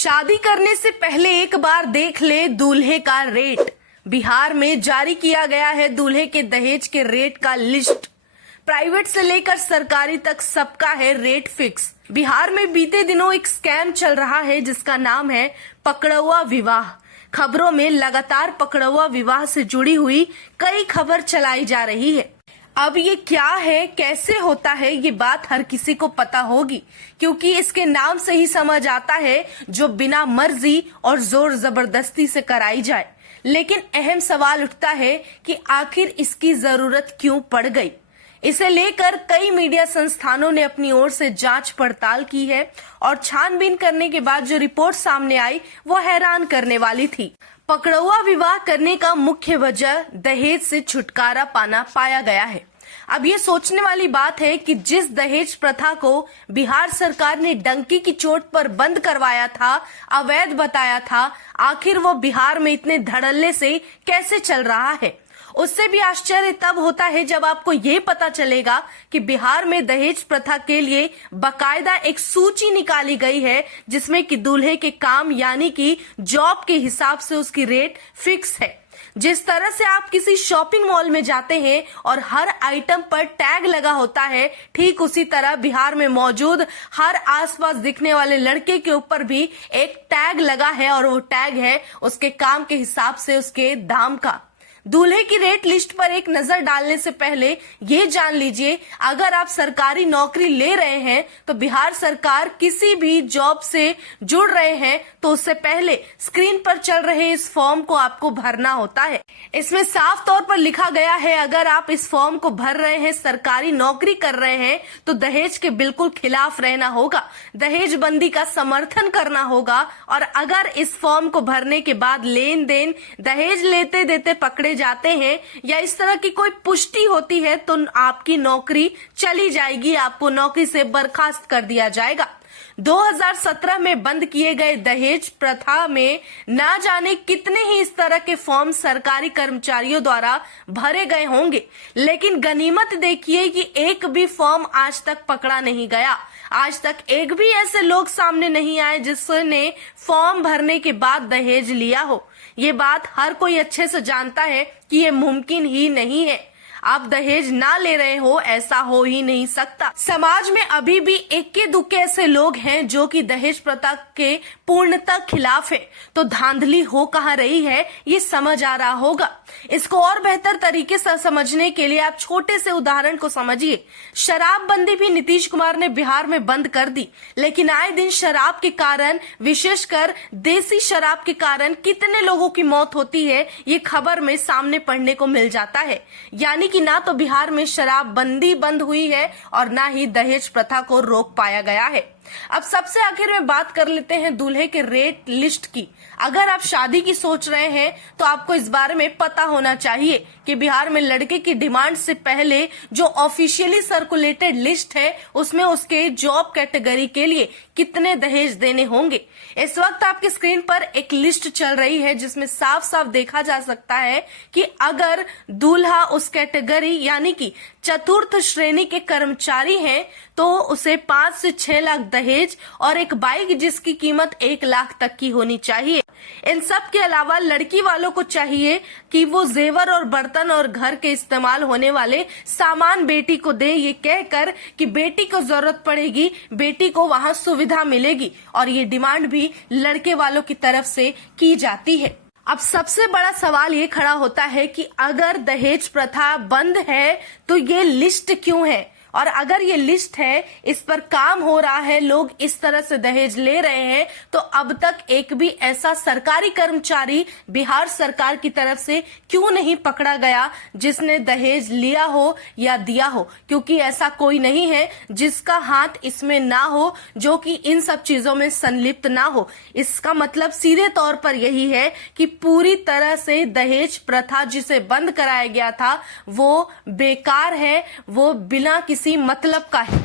शादी करने से पहले एक बार देख ले दूल्हे का रेट। बिहार में जारी किया गया है दूल्हे के दहेज के रेट का लिस्ट। प्राइवेट से लेकर सरकारी तक सबका है रेट फिक्स। बिहार में बीते दिनों एक स्कैम चल रहा है जिसका नाम है पकड़ौआ विवाह। खबरों में लगातार पकड़ौआ विवाह से जुड़ी हुई कई खबर चलाई जा रही है। अब ये क्या है, कैसे होता है, ये बात हर किसी को पता होगी, क्योंकि इसके नाम से ही समझ आता है जो बिना मर्जी और जोर जबरदस्ती से कराई जाए। लेकिन अहम सवाल उठता है कि आखिर इसकी जरूरत क्यों पड़ गई। इसे लेकर कई मीडिया संस्थानों ने अपनी ओर से जांच पड़ताल की है और छानबीन करने के बाद जो रिपोर्ट सामने आई वो हैरान करने वाली थी। पकड़ौआ विवाह करने का मुख्य वजह दहेज से छुटकारा पाना पाया गया है। अब ये सोचने वाली बात है कि जिस दहेज प्रथा को बिहार सरकार ने डंकी की चोट पर बंद करवाया था, अवैध बताया था, आखिर वो बिहार में इतने धड़ल्ले से कैसे चल रहा है। उससे भी आश्चर्य तब होता है जब आपको ये पता चलेगा कि बिहार में दहेज प्रथा के लिए बकायदा एक सूची निकाली गई है जिसमें कि दूल्हे के काम यानी कि जॉब के हिसाब से उसकी रेट फिक्स है। जिस तरह से आप किसी शॉपिंग मॉल में जाते हैं और हर आइटम पर टैग लगा होता है, ठीक उसी तरह बिहार में मौजूद हर आसपास दिखने वाले लड़के के ऊपर भी एक टैग लगा है और वो टैग है उसके काम के हिसाब से उसके दाम का। दूल्हे की रेट लिस्ट पर एक नजर डालने से पहले ये जान लीजिए, अगर आप सरकारी नौकरी ले रहे हैं तो बिहार सरकार किसी भी जॉब से जुड़ रहे हैं तो उससे पहले स्क्रीन पर चल रहे इस फॉर्म को आपको भरना होता है। इसमें साफ तौर पर लिखा गया है, अगर आप इस फॉर्म को भर रहे हैं, सरकारी नौकरी कर रहे हैं, तो दहेज के बिल्कुल खिलाफ रहना होगा, दहेज बंदी का समर्थन करना होगा। और अगर इस फॉर्म को भरने के बाद लेन देन दहेज लेते देते पकड़े जाते हैं या इस तरह की कोई पुष्टि होती है तो आपकी नौकरी चली जाएगी, आपको नौकरी से बर्खास्त कर दिया जाएगा। 2017 में बंद किए गए दहेज प्रथा में ना जाने कितने ही इस तरह के फॉर्म सरकारी कर्मचारियों द्वारा भरे गए होंगे, लेकिन गनीमत देखिए कि एक भी फॉर्म आज तक पकड़ा नहीं गया। आज तक एक भी ऐसे लोग सामने नहीं आए जिसने फॉर्म भरने के बाद दहेज लिया हो। ये बात हर कोई अच्छे से जानता है कि ये मुमकिन ही नहीं है। आप दहेज ना ले रहे हो, ऐसा हो ही नहीं सकता। समाज में अभी भी इक्के दुक्के ऐसे लोग हैं जो कि दहेज प्रथा के पूर्णतः खिलाफ है। तो धांधली हो कहाँ रही है ये समझ आ रहा होगा। इसको और बेहतर तरीके से समझने के लिए आप छोटे से उदाहरण को समझिए। शराबबंदी भी नीतीश कुमार ने बिहार में बंद कर दी, लेकिन आए दिन शराब के कारण, विशेषकर देसी शराब के कारण कितने लोगों की मौत होती है ये खबर में सामने पढ़ने को मिल जाता है। यानी कि ना तो बिहार में शराबबंदी बंद हुई है और ना ही दहेज प्रथा को रोक पाया गया है। अब सबसे आखिर में बात कर लेते हैं दूल्हे के रेट लिस्ट की। अगर आप शादी की सोच रहे हैं तो आपको इस बारे में पता होना चाहिए कि बिहार में लड़के की डिमांड से पहले जो ऑफिशियली सर्कुलेटेड लिस्ट है उसमें उसके जॉब कैटेगरी के लिए कितने दहेज देने होंगे। इस वक्त आपकी स्क्रीन पर एक लिस्ट चल रही है जिसमें साफ साफ देखा जा सकता है कि अगर दूल्हा उस कैटेगरी यानी कि चतुर्थ श्रेणी के कर्मचारी हैं तो उसे 5 से 6 लाख दहेज और एक बाइक जिसकी कीमत 1 लाख तक की होनी चाहिए। इन सब के अलावा लड़की वालों को चाहिए कि वो जेवर और बर्तन और घर के इस्तेमाल होने वाले सामान बेटी को दे, ये कहकर कि बेटी को जरूरत पड़ेगी, बेटी को वहां सुविधा मिलेगी, और ये डिमांड भी लड़के वालों की तरफ से की जाती है। अब सबसे बड़ा सवाल ये खड़ा होता है कि अगर दहेज प्रथा बंद है तो ये लिस्ट क्यों है, और अगर ये लिस्ट है, इस पर काम हो रहा है, लोग इस तरह से दहेज ले रहे हैं, तो अब तक एक भी ऐसा सरकारी कर्मचारी बिहार सरकार की तरफ से क्यों नहीं पकड़ा गया जिसने दहेज लिया हो या दिया हो। क्योंकि ऐसा कोई नहीं है जिसका हाथ इसमें ना हो, जो कि इन सब चीजों में संलिप्त ना हो। इसका मतलब सीधे तौर पर यही है कि पूरी तरह से दहेज प्रथा जिसे बंद कराया गया था वो बेकार है, वो बिना किसी मतलब का है।